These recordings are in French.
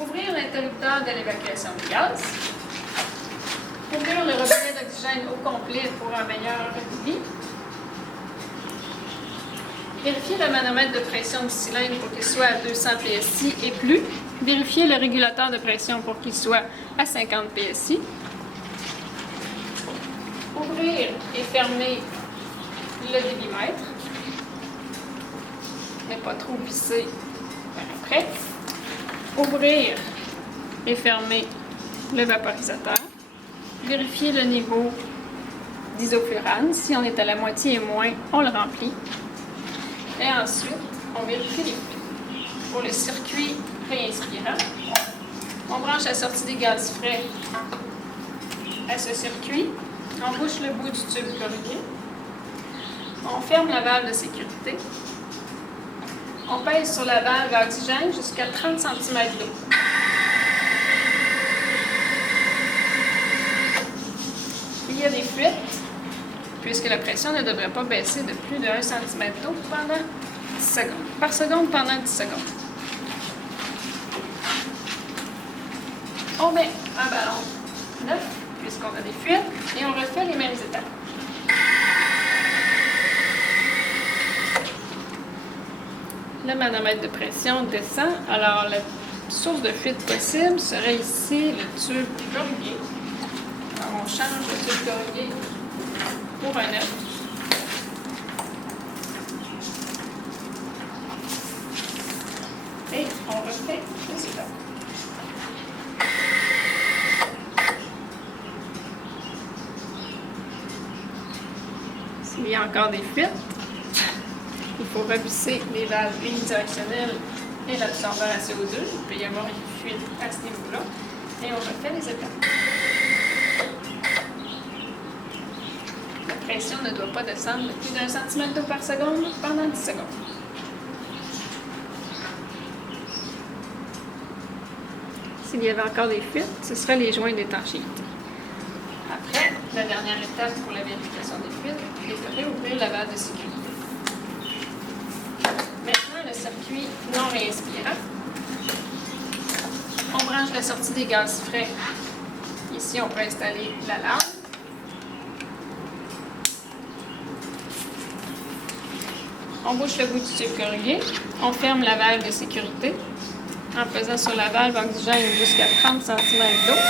Ouvrir l'interrupteur de l'évacuation de gaz. Ouvrir le robinet d'oxygène au complet pour un meilleur débit. Vérifier le manomètre de pression du cylindre pour qu'il soit à 200 PSI et plus. Vérifier le régulateur de pression pour qu'il soit à 50 PSI. Ouvrir et fermer le débitmètre. Mais pas trop visser après. Ouvrir et fermer le vaporisateur. Vérifier le niveau d'isoflurane. Si on est à la moitié et moins, on le remplit. Et ensuite, on vérifie les flux. Pour le circuit réinspirant, on branche la sortie des gaz frais à ce circuit. On bouche le bout du tube corrugé. On ferme la valve de sécurité. On pèse sur la valve à oxygène jusqu'à 30 cm d'eau. Il y a des fuites, puisque la pression ne devrait pas baisser de plus de 1 cm d'eau pendant 10 secondes. Par seconde pendant 10 secondes. On met un ballon neuf, puisqu'on a des fuites, et on refait les mêmes étapes. Le manomètre de pression descend, alors la source de fuite possible serait ici le tube corrugé. Alors on change le tube corrugé pour un neuf. Et on refait les étapes. S'il y a encore des fuites, il faut revisser les valves unidirectionnelles et l'absorbeur à CO2. Il peut y avoir une fuite à ce niveau-là. Et on refait les étapes. La pression ne doit pas descendre de plus d'1 cm d'eau par seconde pendant 10 secondes. S'il y avait encore des fuites, ce seraient les joints d'étanchéité. Après, la dernière étape pour la vérification des fuites est de réouvrir la valve de sécurité. Maintenant, le circuit non réinspirant. On branche la sortie des gaz frais. Ici, on peut installer l'alarme. On bouche le bout du tube corrugé. On ferme la valve de sécurité en pesant sur la valve oxygène jusqu'à 30 cm d'eau.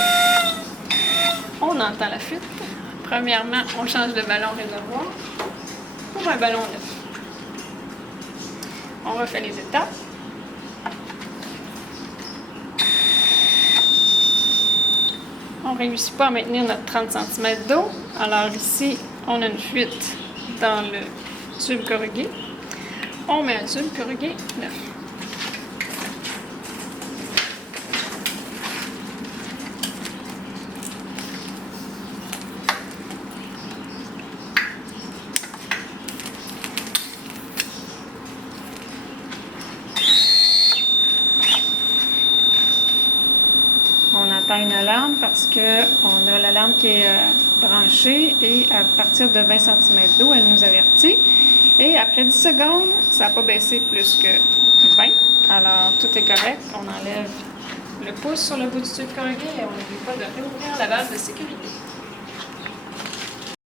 On entend la fuite. Premièrement, on change de ballon réservoir pour un ballon neuf. On refait les étapes. On ne réussit pas à maintenir notre 30 cm d'eau. Alors ici, on a une fuite dans le tube corrugé. On met un tube corrugé neuf. On entend une alarme parce qu'on a l'alarme qui est branchée et à partir de 20 cm d'eau, elle nous avertit. Et après 10 secondes, ça n'a pas baissé plus que 20. Alors, tout est correct. On enlève le pouce sur le bout du tube corrugé et on n'oublie pas de réouvrir la valve de sécurité.